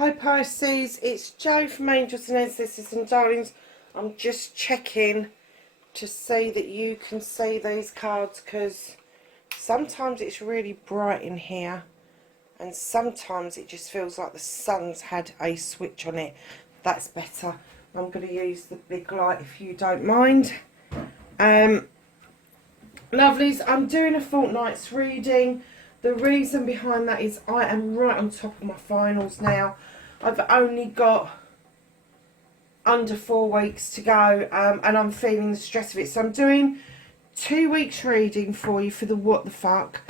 Hi Pisces, it's Jo from Angels and Ancestors and Darlings. I'm just checking to see that you can see these cards, because sometimes it's really bright in here and sometimes it just feels like the sun's had a switch on it. That's better. I'm going to use the big light if you don't mind. Lovelies, I'm doing a fortnight's reading. The reason behind that is I am right on top of my finals now. I've only got under 4 weeks to go, and I'm feeling the stress of it. So I'm doing 2 weeks reading for you for the what the fuck.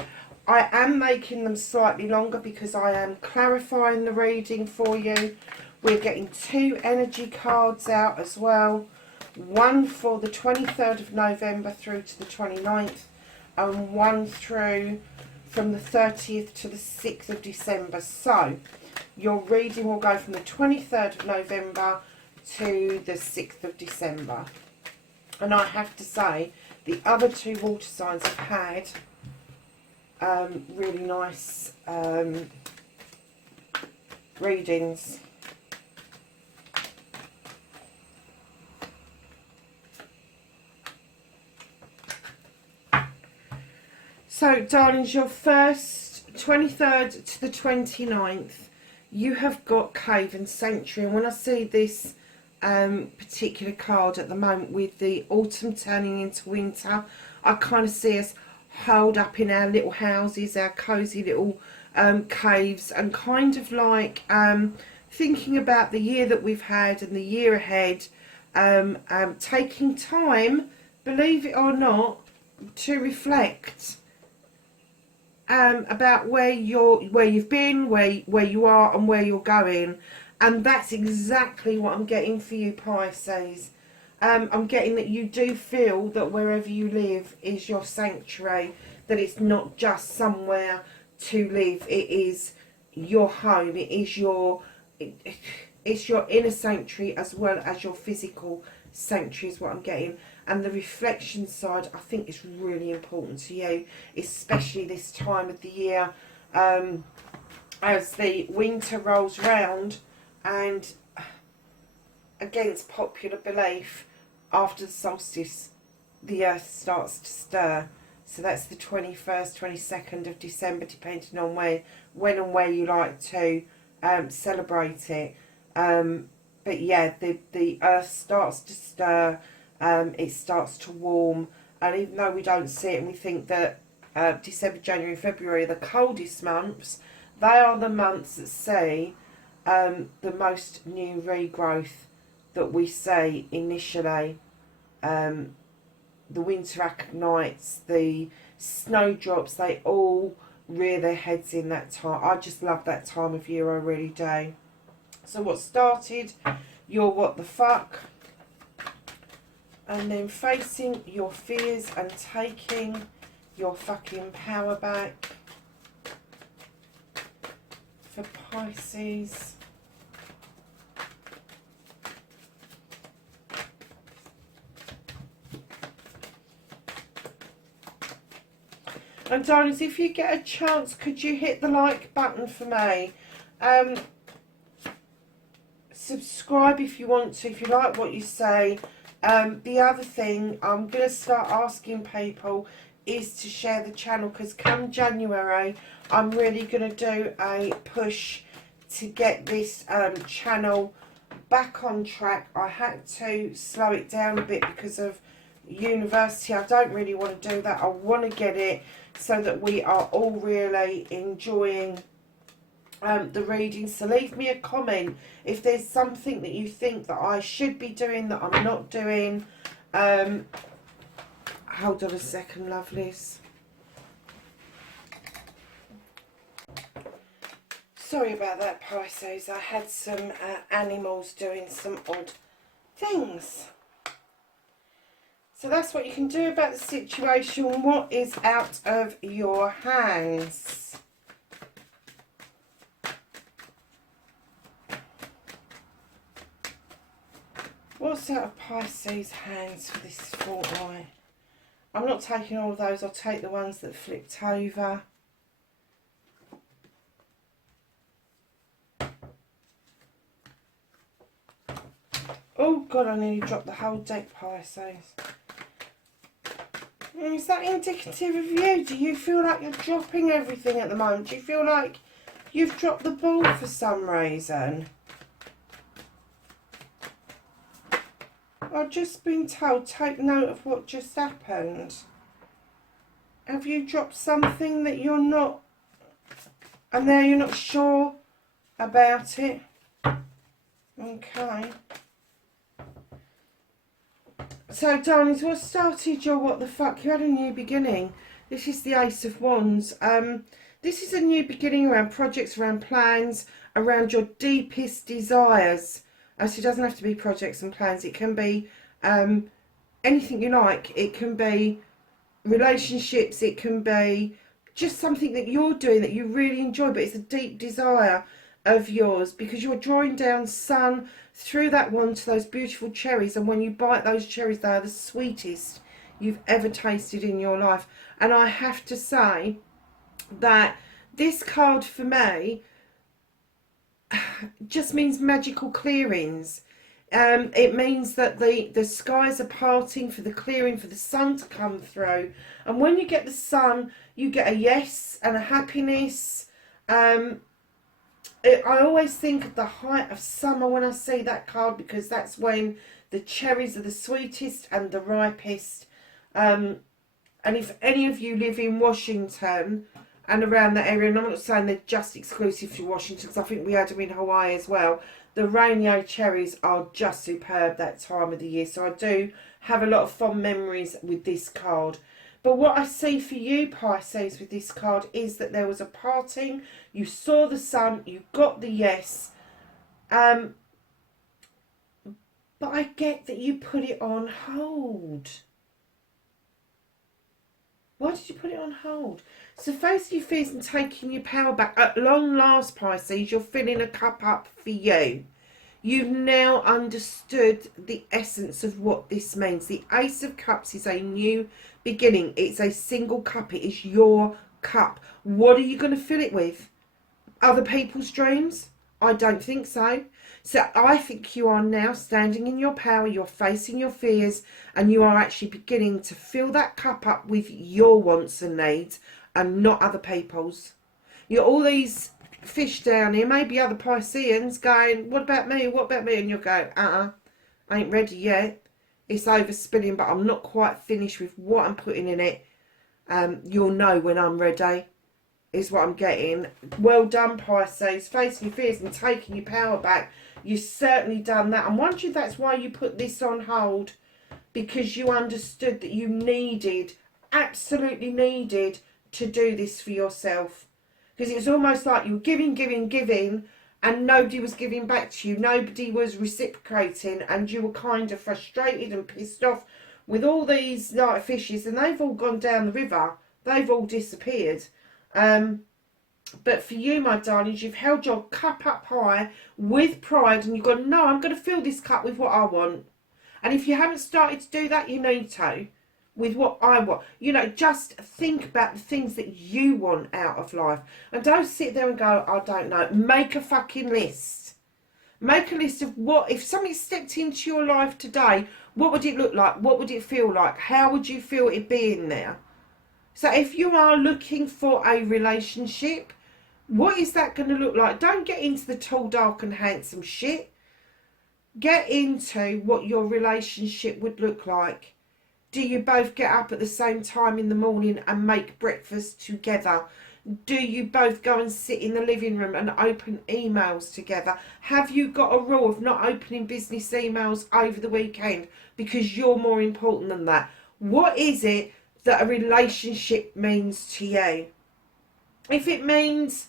I am making them slightly longer because I am clarifying the reading for you. We're getting 2 energy cards out as well. One for the 23rd of November through to the 29th, and one through from the 30th to the 6th of December. So your reading will go from the 23rd of November to the 6th of December. And I have to say, the other 2 water signs have had really nice readings. So, darlings, your first 23rd to the 29th, you have got Cave and Sanctuary. And when I see this particular card at the moment with the autumn turning into winter, I kind of see us holed up in our little houses, our cosy little caves, and kind of like thinking about the year that we've had and the year ahead, taking time, believe it or not, to reflect about where you've been, where you are, and where you're going. And that's exactly what I'm getting for you, Pisces. I'm getting that you do feel that wherever you live is your sanctuary, that it's not just somewhere to live, it is your home, it's your inner sanctuary as well as your physical sanctuary is what I'm getting. And the reflection side, I think, is really important to you, especially this time of the year, as the winter rolls round, and against popular belief, after the solstice, the earth starts to stir. So that's the 21st, 22nd of December, depending on when and where you like to celebrate it. But yeah, the earth starts to stir. It starts to warm, and even though we don't see it and we think that December, January, February are the coldest months, they are the months that see the most new regrowth that we see initially. The winter aconites, the snowdrops, they all rear their heads in that time. I just love that time of year, I really do. So what started your what the fuck, and then facing your fears and taking your fucking power back for Pisces. And darlings, if you get a chance, could you hit the like button for me? Subscribe if you want to, if you like what you say. The other thing I'm going to start asking people is to share the channel, because come January I'm really going to do a push to get this channel back on track. I had to slow it down a bit because of university. I don't really want to do that. I want to get it so that we are all really enjoying the reading. So leave me a comment if there's something that you think that I should be doing that I'm not doing. Hold on a second, lovelies. Sorry about that, Pisces. I had some animals doing some odd things. So that's what you can do about the situation. What is out of your hands? What's out of Pisces' hands for this fortnight? I'm not taking all of those. I'll take the ones that flipped over. Oh God, I nearly dropped the whole deck, Pisces. Is that indicative of you? Do you feel like you're dropping everything at the moment? Do you feel like you've dropped the ball for some reason? I've just been told, take note of what just happened. Have you dropped something that you're not, and now you're not sure about it? Okay. So, darlings, what started your what the fuck? You had a new beginning. This is the Ace of Wands. This is a new beginning around projects, around plans, around your deepest desires. So it doesn't have to be projects and plans. It can be anything you like. It can be relationships. It can be just something that you're doing that you really enjoy, but it's a deep desire of yours, because you're drawing down sun through that wand to those beautiful cherries, and when you bite those cherries, they are the sweetest you've ever tasted in your life. And I have to say that this card for me just means magical clearings. It means that the skies are parting for the clearing, for the sun to come through. And when you get the sun, you get a yes and a happiness. I always think of the height of summer when I see that card, because that's when the cherries are the sweetest and the ripest. And if any of you live in Washington and around that area, and I'm not saying they're just exclusive to Washington, because I think we had them in Hawaii as well, the Rainier cherries are just superb that time of the year. So I do have a lot of fond memories with this card. But what I see for you, Pisces, with this card is that there was a parting. You saw the sun, you got the yes. But I get that you put it on hold. Why did you put it on hold? So facing your fears and taking your power back. At long last, Pisces, you're filling a cup up for you. You've now understood the essence of what this means. The Ace of Cups is a new beginning. It's a single cup. It is your cup. What are you going to fill it with? Other people's dreams? I don't think so. So I think you are now standing in your power. You're facing your fears, and you are actually beginning to fill that cup up with your wants and needs, and not other people's. You're all these fish down here, maybe other Pisceans, going, what about me, what about me? And you'll go, I ain't ready yet. It's overspilling, but I'm not quite finished with what I'm putting in it. You'll know when I'm ready, is what I'm getting. Well done, Pisces, facing your fears and taking your power back. You've certainly done that. I'm wondering if that's why you put this on hold, because you understood that you needed, absolutely needed, to do this for yourself. Because it's almost like you were giving, and nobody was giving back to you. Nobody was reciprocating, and you were kind of frustrated and pissed off with all these like fishes, and they've all gone down the river. They've all disappeared. But for you, my darlings, you've held your cup up high with pride, and you've gone, no, I'm going to fill this cup with what I want. And if you haven't started to do that, you need to. With what I want. You know, just think about the things that you want out of life. And don't sit there and go, I don't know. Make a fucking list. Make a list of what, if somebody stepped into your life today, what would it look like? What would it feel like? How would you feel it being there? So if you are looking for a relationship, what is that going to look like? Don't get into the tall, dark and handsome shit. Get into what your relationship would look like. Do you both get up at the same time in the morning and make breakfast together? Do you both go and sit in the living room and open emails together? Have you got a rule of not opening business emails over the weekend because you're more important than that? What is it that a relationship means to you? If it means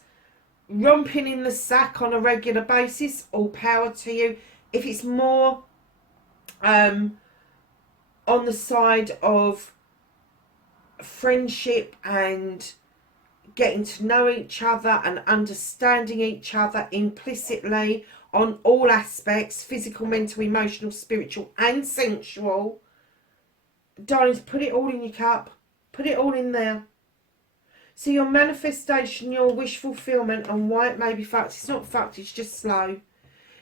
romping in the sack on a regular basis, all power to you. If it's more on the side of friendship and getting to know each other and understanding each other implicitly on all aspects, physical, mental, emotional, spiritual and sensual, darlings, put it all in your cup. Put it all in there. So your manifestation, your wish fulfillment, and why it may be fucked, it's not fucked, it's just slow.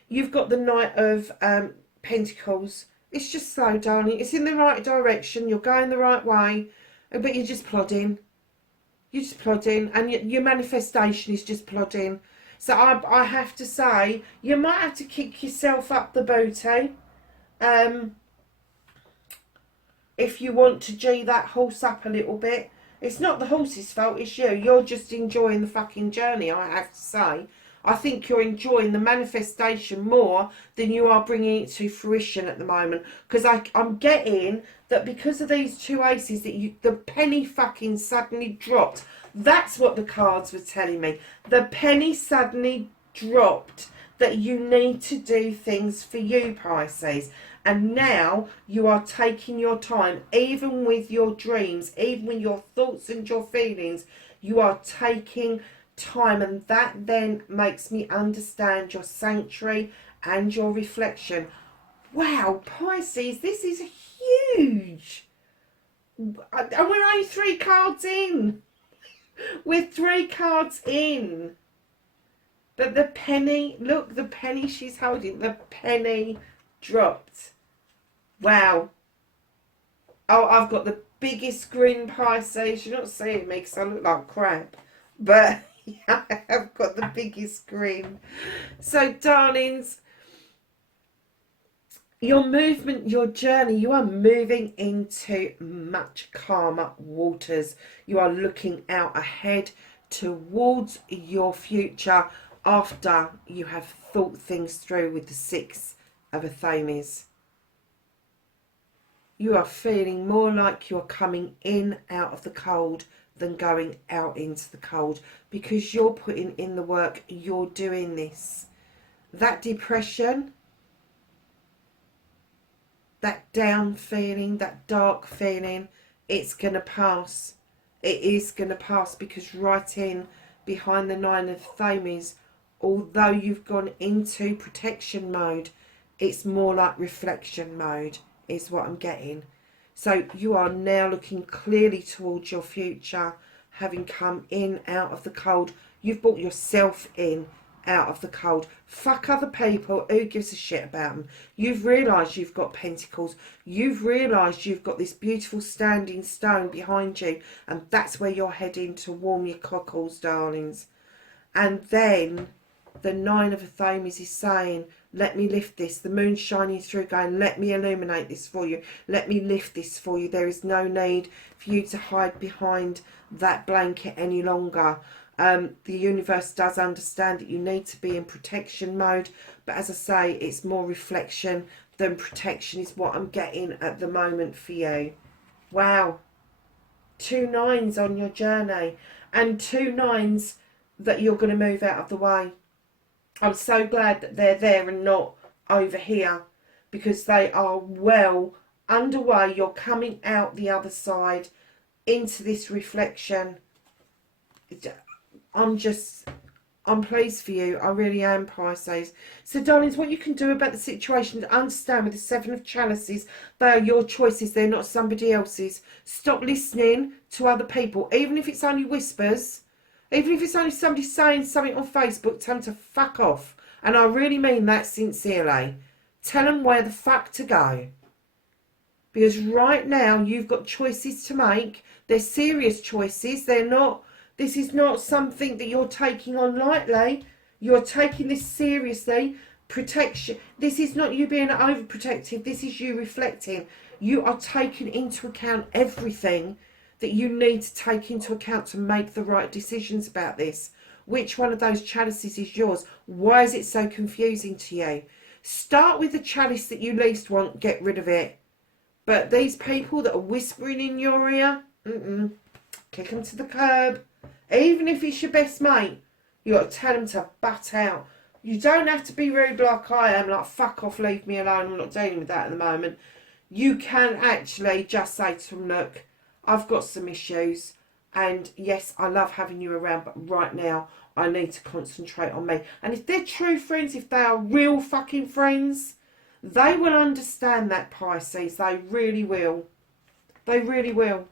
You've got the Knight of Pentacles. It's just slow, darling. It's in the right direction. You're going the right way. But you're just plodding. You're just plodding. And your manifestation is just plodding. So I have to say, you might have to kick yourself up the booty. If you want to G that horse up a little bit. It's not the horse's fault, it's you. You're just enjoying the fucking journey, I have to say. I think you're enjoying the manifestation more than you are bringing it to fruition at the moment. Because I'm getting that because of these two aces, that the penny fucking suddenly dropped. That's what the cards were telling me. The penny suddenly dropped that you need to do things for you, Pisces. And now you are taking your time, even with your dreams, even with your thoughts and your feelings, you are taking time. And that then makes me understand your sanctuary and your reflection. Wow, Pisces, this is huge. And we're only 3 cards in. We're 3 cards in. But the penny, look, the penny she's holding, the penny dropped. Wow. Oh, I've got the biggest grin, Pisces. You're not seeing me because I look like crap. But yeah, I've got the biggest grin. So, darlings, your movement, your journey, you are moving into much calmer waters. You are looking out ahead towards your future after you have thought things through with the 6 of Athames. You are feeling more like you're coming in out of the cold than going out into the cold, because you're putting in the work, you're doing this. That depression, that down feeling, that dark feeling, it's going to pass. It is going to pass, because right in behind the 9 of Athames, although you've gone into protection mode, it's more like reflection mode is what I'm getting. So you are now looking clearly towards your future, having come in out of the cold. You've brought yourself in out of the cold. Fuck other people, who gives a shit about them? You've realised you've got pentacles. You've realised you've got this beautiful standing stone behind you, and that's where you're heading to warm your cockles, darlings. And then the 9 of Athames is saying, let me lift this. The moon's shining through, going, let me illuminate this for you. Let me lift this for you. There is no need for you to hide behind that blanket any longer. The universe does understand that you need to be in protection mode. But as I say, it's more reflection than protection is what I'm getting at the moment for you. Wow. 2 9s on your journey. And 2 9s that you're going to move out of the way. I'm so glad that they're there and not over here, because they are well underway. You're coming out the other side into this reflection. I'm pleased for you. I really am, Pisces. So, darlings, what you can do about the situation, to understand with the 7 of Chalices, they are your choices. They're not somebody else's. Stop listening to other people, even if it's only whispers. Even if it's only somebody saying something on Facebook, tell them to fuck off. And I really mean that sincerely. Tell them where the fuck to go. Because right now you've got choices to make. They're serious choices. This is not something that you're taking on lightly. You're taking this seriously. Protection. This is not you being overprotective. This is you reflecting. You are taking into account everything that you need to take into account to make the right decisions about this. Which one of those chalices is yours? Why is it so confusing to you? Start with the chalice that you least want, get rid of it. But these people that are whispering in your ear, kick them to the curb. Even if it's your best mate, you got to tell them to butt out. You don't have to be rude like I am, like fuck off, leave me alone, I'm not dealing with that at the moment. You can actually just say to them, look, I've got some issues, and yes, I love having you around, but right now I need to concentrate on me. And if they're true friends, if they are real fucking friends, they will understand that, Pisces. They really will. They really will.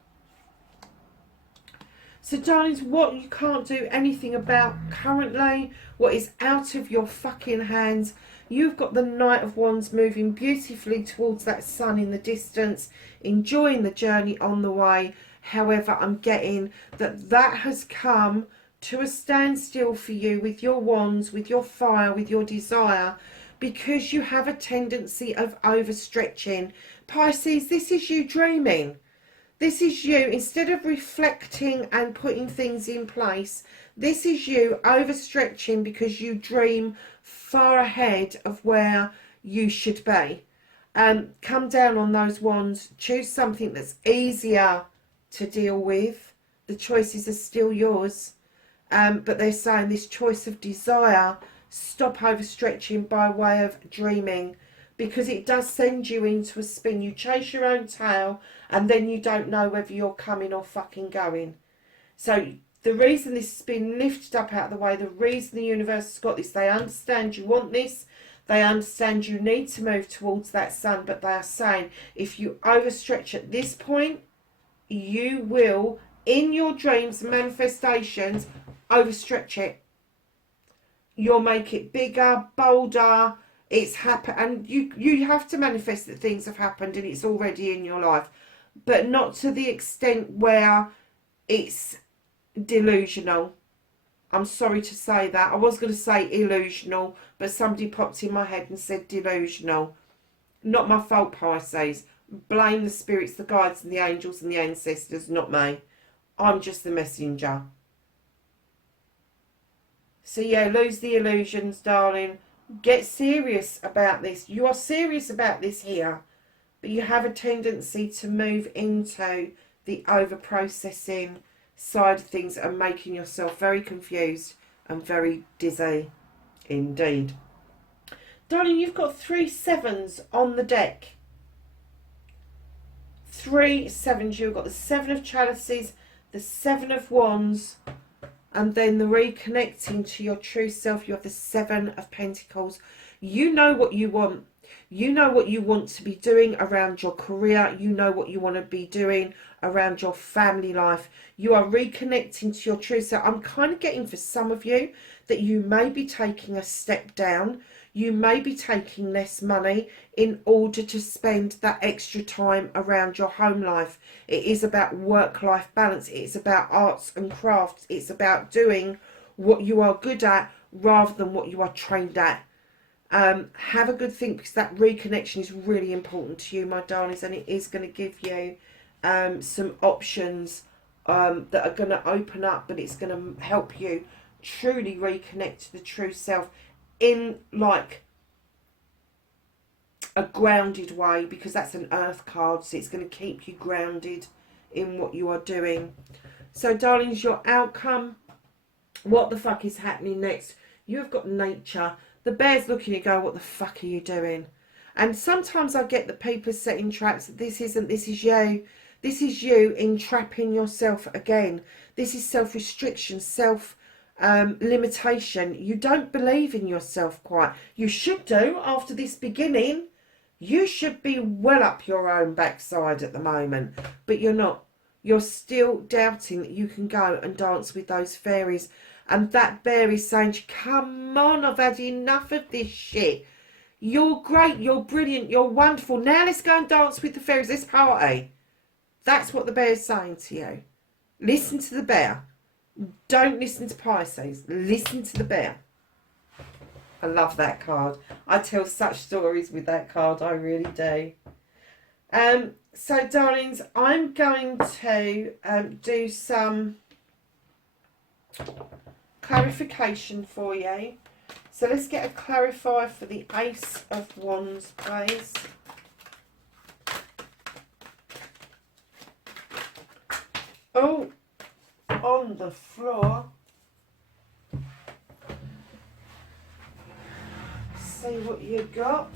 So darlings, what you can't do anything about currently, what is out of your fucking hands, you've got the Knight of Wands moving beautifully towards that sun in the distance, enjoying the journey on the way. However, I'm getting that that has come to a standstill for you with your wands, with your fire, with your desire, because you have a tendency of overstretching. Pisces, this is you dreaming. This is you, instead of reflecting and putting things in place, this is you overstretching because you dream far ahead of where you should be. Come down on those wands, choose something that's easier to deal with. The choices are still yours. But they're saying this choice of desire, stop overstretching by way of dreaming, because it does send you into a spin. You chase your own tail and then you don't know whether you're coming or fucking going. So the reason this has been lifted up out of the way, the reason the universe has got this, they understand you want this, they understand you need to move towards that sun, but they are saying if you overstretch at this point, you will, in your dreams and manifestations, overstretch it. You'll make it bigger, bolder. It's happened, and you have to manifest that things have happened and it's already in your life, but not to the extent where it's delusional. I'm sorry to say that. I was going to say illusional, but somebody popped in my head and said delusional. Not my fault, Pisces. Blame the spirits, the guides and the angels and the ancestors, not me. I'm just the messenger. So yeah, lose the illusions, darling. Get serious about this. You are serious about this here, but you have a tendency to move into the over-processing side of things and making yourself very confused and very dizzy indeed. Darling, you've got 3 sevens on the deck. 3 sevens. You've got the 7 of chalices, the 7 of wands, and then the reconnecting to your true self. You have the 7 of pentacles. You know what you want. You know what you want to be doing around your career. You know what you want to be doing around your family life. You are reconnecting to your true self. I'm kind of getting for some of you that you may be taking a step down. You may be taking less money in order to spend that extra time around your home life. It is about work-life balance. It's about arts and crafts. It's about doing what you are good at rather than what you are trained at. Have a good think, because that reconnection is really important to you, my darlings, and it is going to give you some options that are going to open up, but it's going to help you truly reconnect to the true self in like a grounded way, because that's an earth card, so it's going to keep you grounded in what you are doing. So darlings, your outcome, what the fuck is happening next? You've got nature. The bear's looking at you, go, what the fuck are you doing? And sometimes I get the people setting traps. This is you. This is you entrapping yourself again. This is self-restriction, limitation. You don't believe in yourself quite. You should do after this beginning. You should be well up your own backside at the moment, but you're not. You're still doubting that you can go and dance with those fairies. And that bear is saying, come on, I've had enough of this shit. You're great, you're brilliant, you're wonderful. Now let's go and dance with the fairies, let's party. That's what the bear is saying to you. Listen to the bear. Don't listen to Pisces. Listen to the bear. I love that card. I tell such stories with that card, I really do. So, darlings, I'm going to do some clarification for you. So let's get a clarifier for the Ace of Wands, please. Oh, on the floor. See what you got.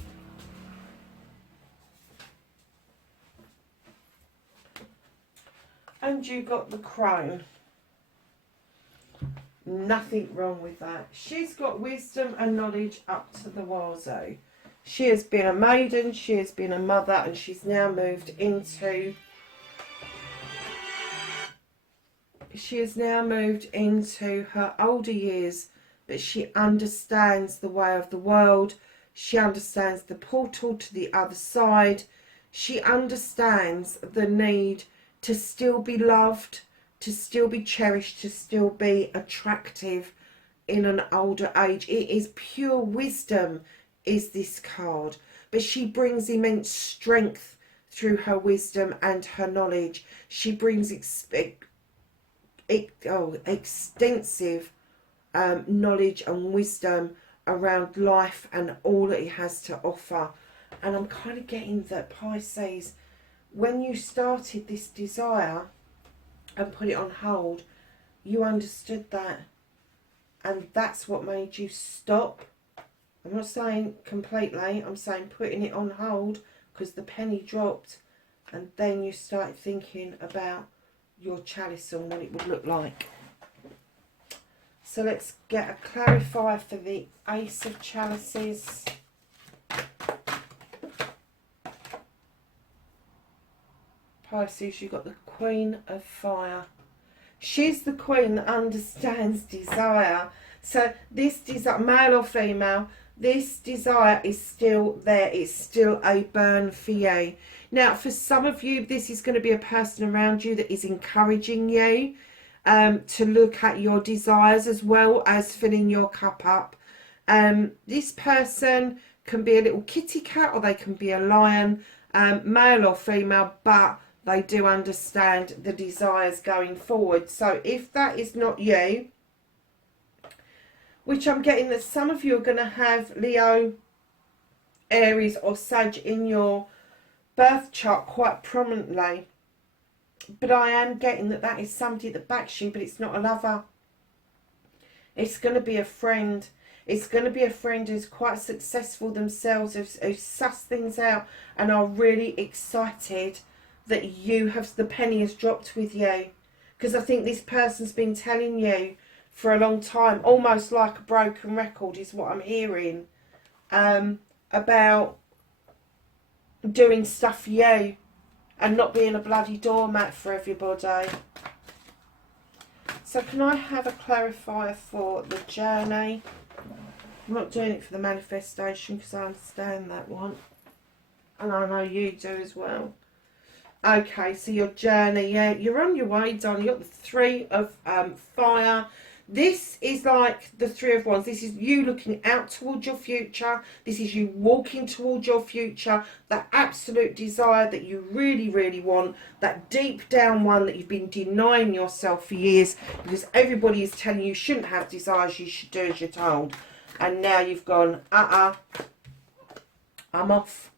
And you got the Crone. Nothing wrong with that. She's got wisdom and knowledge up to the wazoo. She has been a maiden, she has been a mother, and she's now moved into... She has now moved into her older years, but she understands the way of the world. She understands the portal to the other side. She understands the need to still be loved, to still be cherished, to still be attractive in an older age. It is pure wisdom, is this card. But she brings immense strength through her wisdom and her knowledge. She brings extensive knowledge and wisdom around life and all that it has to offer. And I'm kind of getting that, Pisces, when you started this desire and put it on hold, you understood that, and that's what made you stop. I'm not saying completely, I'm saying putting it on hold, because the penny dropped, and then you started thinking about your chalice and what it would look like. So let's get a clarifier for the Ace of Chalices. Pisces, you've got the Queen of Fire. She's the queen that understands desire. So this desire, male or female, this desire is still there. It's still a burn for you. Now, for some of you, this is going to be a person around you that is encouraging you to look at your desires as well as filling your cup up. This person can be a little kitty cat, or they can be a lion, male or female, but they do understand the desires going forward. So if that is not you, which I'm getting that some of you are going to have Leo, Aries or Sag in your birth chart quite prominently, but I am getting that that is somebody that backs you, but it's not a lover. It's going to be a friend. It's going to be a friend who's quite successful themselves, who suss things out and are really excited that you have, the penny has dropped with you. Because I think this person's been telling you for a long time, almost like a broken record is what I'm hearing, about doing stuff for you and not being a bloody doormat for everybody. So can I have a clarifier for the journey? I'm not doing it for the manifestation because I understand that one, and I know you do as well. Okay, so your journey, yeah, you're on your way, darling. You've got the Three of Fire. This is like the Three of Wands. This is you looking out towards your future. This is you walking towards your future. That absolute desire that you really, really want. That deep down one that you've been denying yourself for years because everybody is telling you shouldn't have desires, you should do as you're told. And now you've gone, I'm off.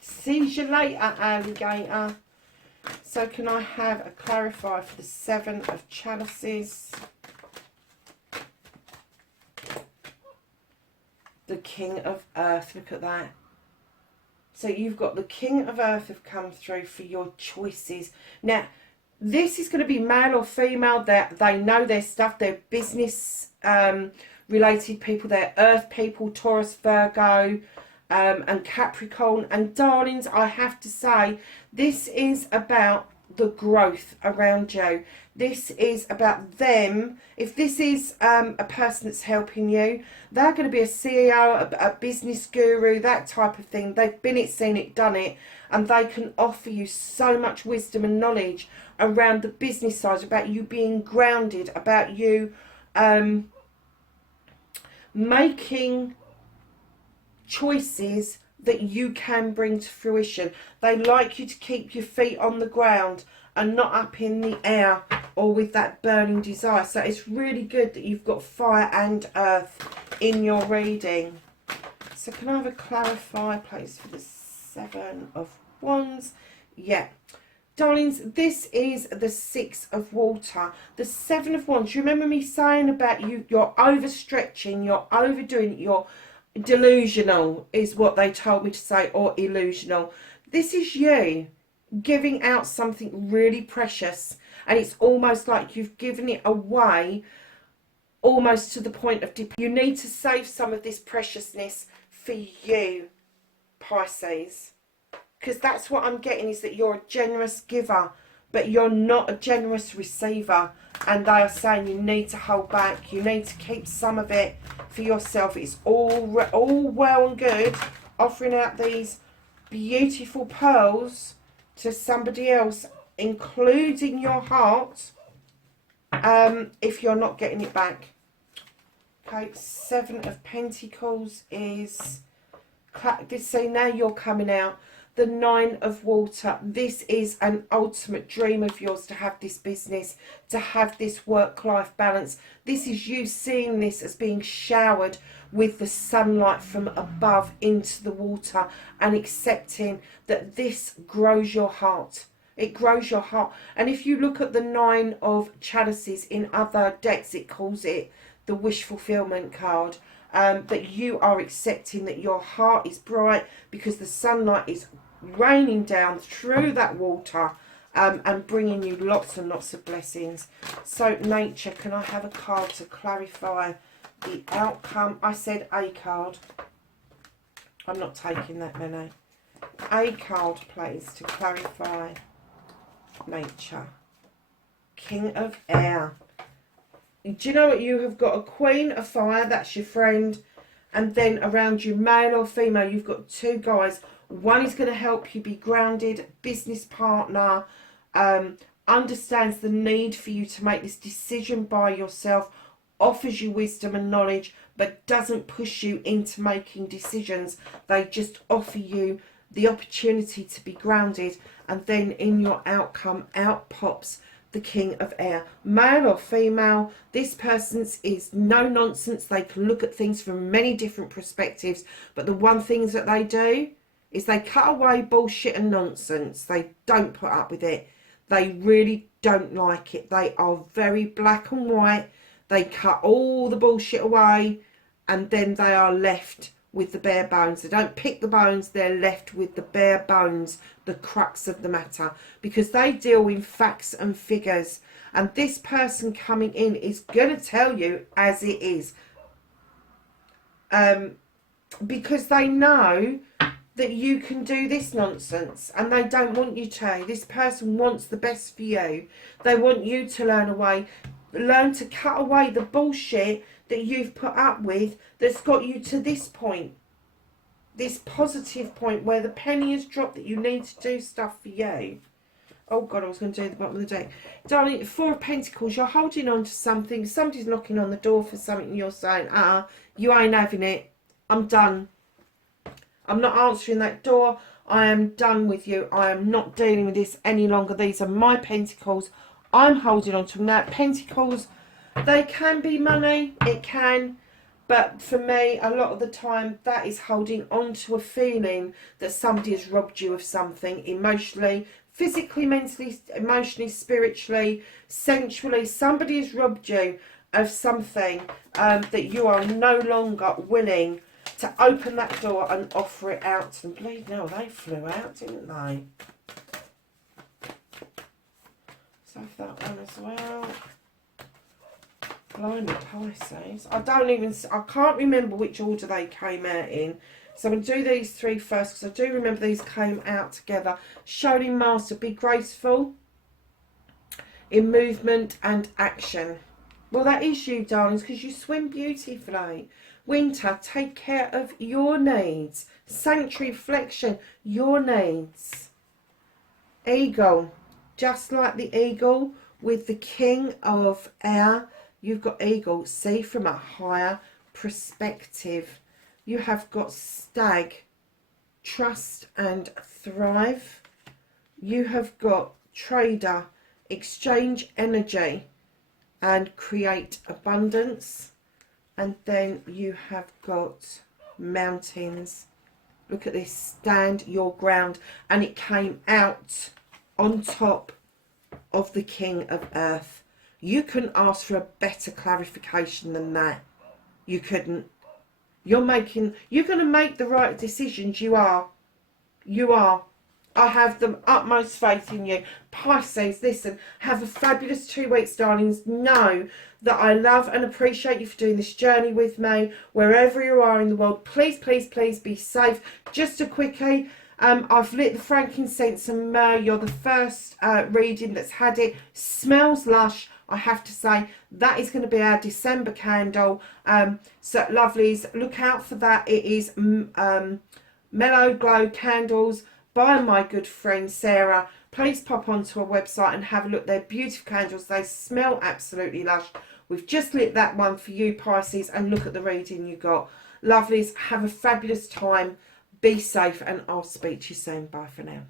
See you later, alligator. So can I have a clarifier for the Seven of Chalices? The King of Earth, look at that. So you've got the King of Earth have come through for your choices. Now, this is going to be male or female. They know their stuff. They're business related people. They're Earth people, Taurus, Virgo, and Capricorn. And darlings, I have to say, this is about the growth around you. This is about them. If this is a person that's helping you, they're going to be a CEO, a business guru, that type of thing. They've been it, seen it, done it, and they can offer you so much wisdom and knowledge around the business side, about you being grounded, about you making choices that you can bring to fruition. They like you to keep your feet on the ground and not up in the air or with that burning desire. So it's really good that you've got fire and earth in your reading. So can I have a clarifier, please, for the Seven of Wands? Yeah. Darlings, this is the Six of Water. The Seven of Wands. You remember me saying about you're overstretching, you're overdoing it, you're delusional is what they told me to say, or illusional. This is you giving out something really precious, and it's almost like you've given it away almost to the point of you need to save some of this preciousness for you, Pisces, because that's what I'm getting, is that you're a generous giver, but you're not a generous receiver. And they are saying you need to hold back. You need to keep some of it for yourself. It's all well and good offering out these beautiful pearls to somebody else, including your heart, if you're not getting it back. Okay, 7 of Pentacles is... See, now you're coming out. The 9 of Water. This is an ultimate dream of yours, to have this business, to have this work-life balance. This is you seeing this as being showered with the sunlight from above into the water, and accepting that this grows your heart. It grows your heart. And if you look at the 9 of Chalices in other decks, it calls it the wish fulfillment card. That you are accepting that your heart is bright because the sunlight is raining down through that water, and bringing you lots and lots of blessings. So nature, can I have a card to clarify the outcome? I said a card. I'm not taking that many. A card, please, to clarify nature. King of Air. Do you know what? You have got a Queen of Fire, that's your friend, and then around you, male or female, you've got 2 guys. One is going to help you be grounded, business partner, understands the need for you to make this decision by yourself, offers you wisdom and knowledge, but doesn't push you into making decisions. They just offer you the opportunity to be grounded, and then in your outcome, out pops the King of Air. Male or female, this person's is no nonsense. They can look at things from many different perspectives, but the one thing that they do is they cut away bullshit and nonsense. They don't put up with it. They really don't like it. They are very black and white. They cut all the bullshit away, and then they are left with the bare bones. They don't pick the bones, they're left with the bare bones, the crux of the matter, because they deal in facts and figures. And this person coming in is going to tell you as it is, because they know that you can do this nonsense, and they don't want you to. This person wants the best for you. They want you to learn to cut away the bullshit that you've put up with, that's got you to this point, this positive point where the penny has dropped, that you need to do stuff for you. Oh God, I was going to do the bottom of the deck. Darling, 4 of Pentacles, you're holding on to something. Somebody's knocking on the door for something, and you're saying, you ain't having it. I'm done. I'm not answering that door. I am done with you. I am not dealing with this any longer. These are my Pentacles. I'm holding on to them. Now, Pentacles, they can be money, it can, but for me, a lot of the time, that is holding on to a feeling that somebody has robbed you of something, emotionally, physically, mentally, emotionally, spiritually, sensually. Somebody has robbed you of something, that you are no longer willing to open that door and offer it out to them. Bleed, no, they flew out, didn't they? So that one as well. Blimey, Pisces. I can't remember which order they came out in. So I'm going to do these 3 first, because I do remember these came out together. Showing Master, be graceful in movement and action. Well, that is you, darlings, because you swim beautifully. Winter, take care of your needs. Sanctuary, reflection, your needs. Eagle, just like the eagle with the King of Air, you've got eagle, see from a higher perspective. You have got stag, trust and thrive. You have got trader, exchange energy and create abundance. And then you have got mountains. Look at this, stand your ground. And it came out on top of the King of Earth. You couldn't ask for a better clarification than that. You couldn't. You're going to make the right decisions. You are. I have the utmost faith in you. Pisces, listen, have a fabulous 2 weeks, darlings. Know that I love and appreciate you for doing this journey with me. Wherever you are in the world, please, please, please be safe. Just a quickie. I've lit the frankincense and myrrh. You're the first reading that's had it. Smells lush, I have to say. That is going to be our December candle. So lovelies, look out for that. It is Mellow Glow Candles by my good friend Sarah. Please pop onto her website and have a look. They're beautiful candles. They smell absolutely lush. We've just lit that one for you, Pisces, and look at the reading you got. Lovelies, have a fabulous time. Be safe, and I'll speak to you soon. Bye for now.